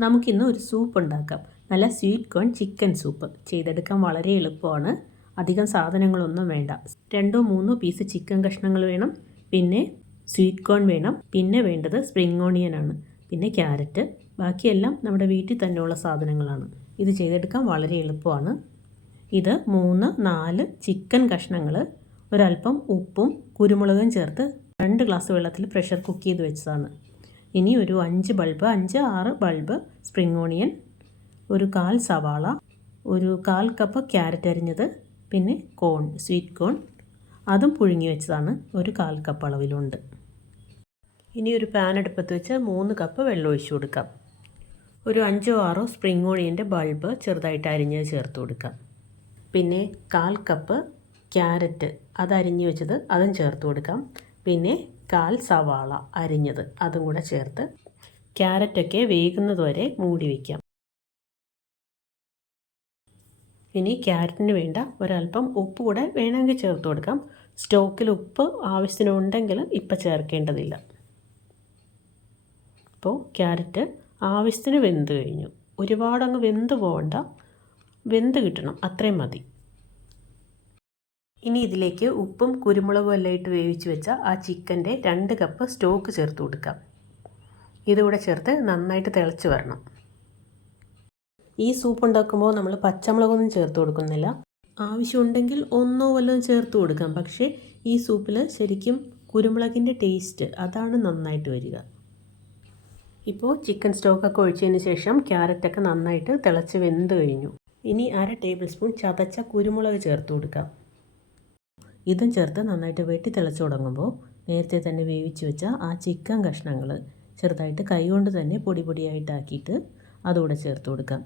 നമുക്കിന്ന് ഒരു സൂപ്പ് ഉണ്ടാക്കാം. നല്ല സ്വീറ്റ് കോൺ ചിക്കൻ സൂപ്പ് ചെയ്തെടുക്കാൻ വളരെ എളുപ്പമാണ്. അധികം സാധനങ്ങളൊന്നും വേണ്ട. രണ്ടോ മൂന്നോ പീസ് ചിക്കൻ കഷ്ണങ്ങൾ വേണം. പിന്നെ സ്വീറ്റ് കോൺ വേണം. പിന്നെ വേണ്ടത് സ്പ്രിംഗ് ഓണിയൻ ആണ്. പിന്നെ ക്യാരറ്റ് ബാക്കിയെല്ലാം നമ്മുടെ വീട്ടിൽ തന്നെയുള്ള സാധനങ്ങളാണ്. ഇത് ചെയ്തെടുക്കാൻ വളരെ എളുപ്പമാണ്. ഇത് മൂന്ന് നാല് ചിക്കൻ കഷ്ണങ്ങൾ ഒരല്പം ഉപ്പും കുരുമുളകും ചേർത്ത് രണ്ട് ഗ്ലാസ് വെള്ളത്തിൽ പ്രഷർ കുക്ക് ചെയ്ത് വെച്ചതാണ്. ഇനി ഒരു അഞ്ച് ബൾബ് അഞ്ച് ആറ് ബൾബ് സ്പ്രിംഗ് ഓണിയൻ ഒരു കാൽ സവാള ഒരു കാൽ കപ്പ് ക്യാരറ്റ് അരിഞ്ഞത് പിന്നെ കോൺ സ്വീറ്റ് കോൺ അതും പുഴുങ്ങി വെച്ചതാണ് ഒരു കാൽ കപ്പ് അളവിലുണ്ട്. ഇനി ഒരു പാൻ അടുപ്പത്ത് വെച്ച് മൂന്ന് കപ്പ് വെള്ളം ഒഴിച്ചു കൊടുക്കാം. ഒരു അഞ്ചോ ആറോ സ്പ്രിംഗ് ഓണിയന്റെ ബൾബ് ചെറുതായിട്ട് അരിഞ്ഞത് ചേർത്ത് കൊടുക്കാം. പിന്നെ കാൽ കപ്പ് ക്യാരറ്റ് അത് അരിഞ്ഞ് വെച്ചത് അതും ചേർത്ത് കൊടുക്കാം. പിന്നെ കാൽ സവാള അരിഞ്ഞത്. അതും കൂടെ ചേർത്ത് ക്യാരറ്റൊക്കെ വേകുന്നത് വരെ മൂടി വയ്ക്കാം ഇനി ക്യാരറ്റിന് വേണ്ട ഒരല്പം ഉപ്പ് കൂടെ വേണമെങ്കിൽ ചേർത്ത് കൊടുക്കാം. സ്റ്റോക്കിൽ ഉപ്പ് ആവശ്യത്തിനുണ്ടെങ്കിൽ ഇപ്പം ചേർക്കേണ്ടതില്ല. അപ്പോൾ ക്യാരറ്റ് ആവശ്യത്തിന് വെന്ത് കഴിഞ്ഞു. ഒരുപാടങ്ങ് വെന്ത് പോകണ്ട. വെന്ത് കിട്ടണം. അത്രയും മതി. ഇനി ഇതിലേക്ക് ഉപ്പും കുരുമുളകും എല്ലാം ഇട്ട് വേവിച്ച് വെച്ച ആ ചിക്കന്റെ രണ്ട് കപ്പ് സ്റ്റോക്ക് ചേർത്ത് കൊടുക്കാം. ഇതുകൂടെ ചേർത്ത് നന്നായിട്ട് തിളച്ച് വരണം. ഈ സൂപ്പ് ഉണ്ടാക്കുമ്പോൾ നമ്മൾ പച്ചമുളകൊന്നും ചേർത്ത് കൊടുക്കുന്നില്ല. ആവശ്യമുണ്ടെങ്കിൽ ഒന്നോ വല്ലതും ചേർത്ത് കൊടുക്കാം. പക്ഷേ ഈ സൂപ്പിൽ ശരിക്കും കുരുമുളകിന്റെ ടേസ്റ്റ് അതാണ് നന്നായിട്ട് വരിക. ഇപ്പോൾ ചിക്കൻ സ്റ്റോക്കൊക്കെ ഒഴിച്ചതിന് ശേഷം ക്യാരറ്റൊക്കെ നന്നായിട്ട് തിളച്ച് വെന്ത് കഴിഞ്ഞു. ഇനി അര ടേബിൾ സ്പൂൺ ചതച്ച കുരുമുളക് ചേർത്ത് കൊടുക്കാം. ഇതും ചേർത്ത് നന്നായിട്ട് വെട്ടി തിളച്ച് തുടങ്ങുമ്പോൾ നേരത്തെ തന്നെ വേവിച്ച് വെച്ച ആ ചിക്കൻ കഷ്ണങ്ങൾ ചെറുതായിട്ട് കൈകൊണ്ട് തന്നെ പൊടി പൊടിയായിട്ടാക്കിയിട്ട് അതുകൂടെ ചേർത്ത് കൊടുക്കാം.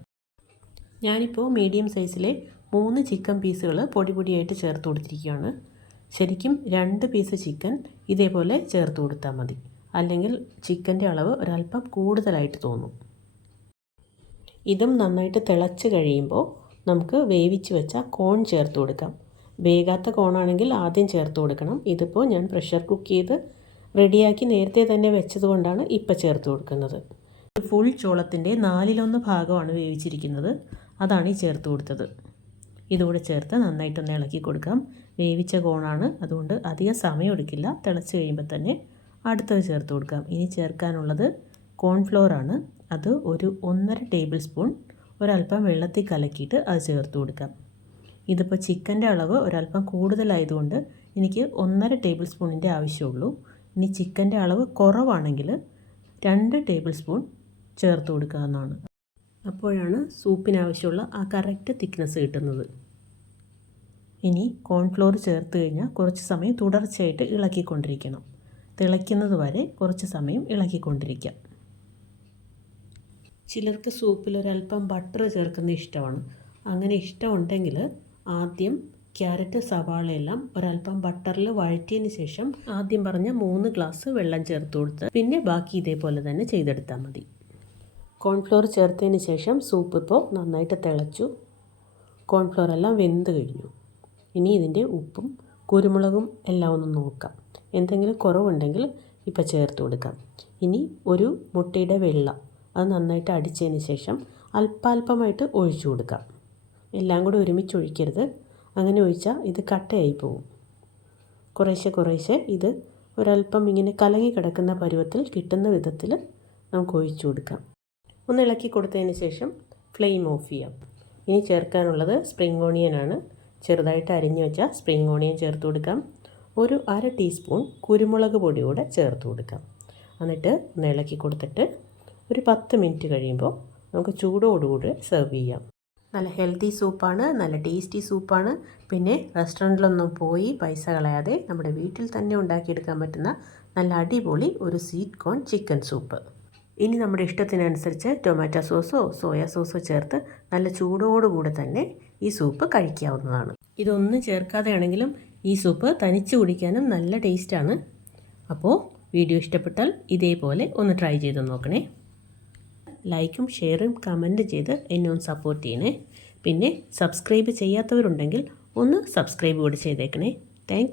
ഞാനിപ്പോൾ മീഡിയം സൈസിലെ മൂന്ന് ചിക്കൻ പീസുകൾ പൊടി പൊടിയായിട്ട് ചേർത്ത് കൊടുത്തിരിക്കുകയാണ്. ശരിക്കും രണ്ട് പീസ് ചിക്കൻ ഇതേപോലെ ചേർത്ത് കൊടുത്താൽ മതി. അല്ലെങ്കിൽ ചിക്കന്റെ അളവ് ഒരല്പം കൂടുതലായിട്ട് തോന്നും. ഇതും നന്നായിട്ട് തിളച്ച് കഴിയുമ്പോൾ നമുക്ക് വേവിച്ച് വെച്ച കോൺ ചേർത്ത് കൊടുക്കാം. വേകാത്ത കോണാണെങ്കിൽ ആദ്യം ചേർത്ത് കൊടുക്കണം. ഇതിപ്പോൾ ഞാൻ പ്രഷർ കുക്ക് ചെയ്ത് റെഡിയാക്കി നേരത്തെ തന്നെ വെച്ചതുകൊണ്ടാണ് ഇപ്പം ചേർത്ത് കൊടുക്കുന്നത്. ഫുൾ ചോളത്തിന്റെ നാലിലൊന്ന് ഭാഗമാണ് വേവിച്ചിരിക്കുന്നത്. അതാണ് ഈ ചേർത്ത് കൊടുത്തത്. ഇതുകൂടെ ചേർത്ത് നന്നായിട്ടൊന്ന് ഇളക്കി കൊടുക്കാം. വേവിച്ച കോണാണ്. അതുകൊണ്ട് അധികം സമയം എടുക്കില്ല. തിളച്ച് കഴിയുമ്പോൾ തന്നെ അടുത്തത് ചേർത്ത് കൊടുക്കാം. ഇനി ചേർക്കാനുള്ളത് കോൺഫ്ലോർ ആണ്. അത് ഒരു ഒന്നര ടേബിൾ സ്പൂൺ ഒരല്പം വെള്ളത്തിൽ കലക്കിയിട്ട് അത് ചേർത്ത് കൊടുക്കാം. ഇതിപ്പോൾ ചിക്കന്റെ അളവ് ഒരല്പം കൂടുതലായതുകൊണ്ട് എനിക്ക് ഒന്നര ടേബിൾ സ്പൂണിന്റെ ആവശ്യമുള്ളൂ. ഇനി ചിക്കന്റെ അളവ് കുറവാണെങ്കിൽ രണ്ട് ടേബിൾ സ്പൂൺ ചേർത്ത് കൊടുക്കാവുന്നതാണ് അപ്പോഴാണ് സൂപ്പിനാവശ്യമുള്ള ആ കറക്റ്റ് തിക്നെസ് കിട്ടുന്നത്. ഇനി കോൺഫ്ലോർ ചേർത്ത് കഴിഞ്ഞാൽ കുറച്ച് സമയം തുടർച്ചയായിട്ട് ഇളക്കിക്കൊണ്ടിരിക്കണം. തിളയ്ക്കുന്നത് വരെ കുറച്ച് സമയം ഇളക്കിക്കൊണ്ടിരിക്കാം. ചിലർക്ക് സൂപ്പിൽ ഒരല്പം ബട്ടർ ചേർക്കുന്നത് ഇഷ്ടമാണ്. അങ്ങനെ ഇഷ്ടമുണ്ടെങ്കിൽ ആദ്യം ക്യാരറ്റ് സവാളയെല്ലാം ഒരല്പം ബട്ടറിൽ വഴറ്റിയതിന് ശേഷം ആദ്യം പറഞ്ഞ മൂന്ന് ഗ്ലാസ് വെള്ളം ചേർത്ത് കൊടുത്ത് പിന്നെ ബാക്കി ഇതേപോലെ തന്നെ ചെയ്തെടുത്താൽ മതി. കോൺഫ്ലോർ ചേർത്തതിന് ശേഷം സൂപ്പ് ഇപ്പോൾ നന്നായിട്ട് തിളച്ചു. കോൺഫ്ലോർ എല്ലാം വെന്ത് കഴിഞ്ഞു. ഇനി ഇതിന്റെ ഉപ്പും കുരുമുളകും എല്ലാം ഒന്ന് നോക്കാം. എന്തെങ്കിലും കുറവുണ്ടെങ്കിൽ ഇപ്പോൾ ചേർത്ത് കൊടുക്കാം. ഇനി ഒരു മുട്ടയുടെ വെള്ള അത് നന്നായിട്ട് അടിച്ചതിന് ശേഷം അല്പാൽപമായിട്ട് ഒഴിച്ചു കൊടുക്കാം. എല്ലാം കൂടി ഒരുമിച്ച് ഒഴിക്കരുത് അങ്ങനെ ഒഴിച്ചാൽ ഇത് കട്ടയായി പോകും കുറേശ്ശെ കുറേശ്ശെ ഇത് ഒരല്പം ഇങ്ങനെ കലങ്ങി കിടക്കുന്ന പരുവത്തിൽ കിട്ടുന്ന വിധത്തിൽ നമുക്ക് ഒഴിച്ചു കൊടുക്കാം. ഒന്ന് ഇളക്കി കൊടുത്തതിന് ശേഷം ഫ്ലെയിം ഓഫ് ചെയ്യാം. ഇനി ചേർക്കാനുള്ളത് സ്പ്രിംഗ് ഓണിയൻ ആണ്. ചെറുതായിട്ട് അരിഞ്ഞു വെച്ച സ്പ്രിംഗ് ഓണിയൻ ചേർത്ത് കൊടുക്കാം. ഒരു അര ടീസ്പൂൺ കുരുമുളക് പൊടി കൂടെ ചേർത്ത് കൊടുക്കാം. എന്നിട്ട് ഒന്ന് ഇളക്കി കൊടുത്തിട്ട് ഒരു പത്ത് മിനിറ്റ് കഴിയുമ്പോൾ നമുക്ക് ചൂടോടുകൂടി സെർവ് ചെയ്യാം. നല്ല ഹെൽത്തി സൂപ്പാണ് നല്ല ടേസ്റ്റി സൂപ്പാണ് പിന്നെ റെസ്റ്റോറന്റിലൊന്നും പോയി പൈസ കളയാതെ നമ്മുടെ വീട്ടിൽ തന്നെ ഉണ്ടാക്കിയെടുക്കാൻ പറ്റുന്ന നല്ല അടിപൊളി ഒരു സ്വീറ്റ് കോൺ ചിക്കൻ സൂപ്പ് ഇനി നമ്മുടെ ഇഷ്ടത്തിനനുസരിച്ച് ടൊമാറ്റോ സോസോ സോയാ സോസോ ചേർത്ത് നല്ല ചൂടോടുകൂടെ തന്നെ ഈ സൂപ്പ് കഴിക്കാവുന്നതാണ്. ഇതൊന്നും ചേർക്കാതെയാണെങ്കിലും ഈ സൂപ്പ് തനിച്ച് കുടിക്കാനും നല്ല ടേസ്റ്റാണ് അപ്പോൾ വീഡിയോ ഇഷ്ടപ്പെട്ടാൽ ഇതേപോലെ ഒന്ന് ട്രൈ ചെയ്ത് നോക്കണേ. ലൈക്കും ഷെയറും കമന്റ് ചെയ്ത് എന്നെ ഒന്ന് സപ്പോർട്ട് ചെയ്യണേ. പിന്നെ സബ്സ്ക്രൈബ് ചെയ്യാത്തവരുണ്ടെങ്കിൽ ഒന്ന് സബ്സ്ക്രൈബ് കൂടി ചെയ്തേക്കണേ. താങ്ക്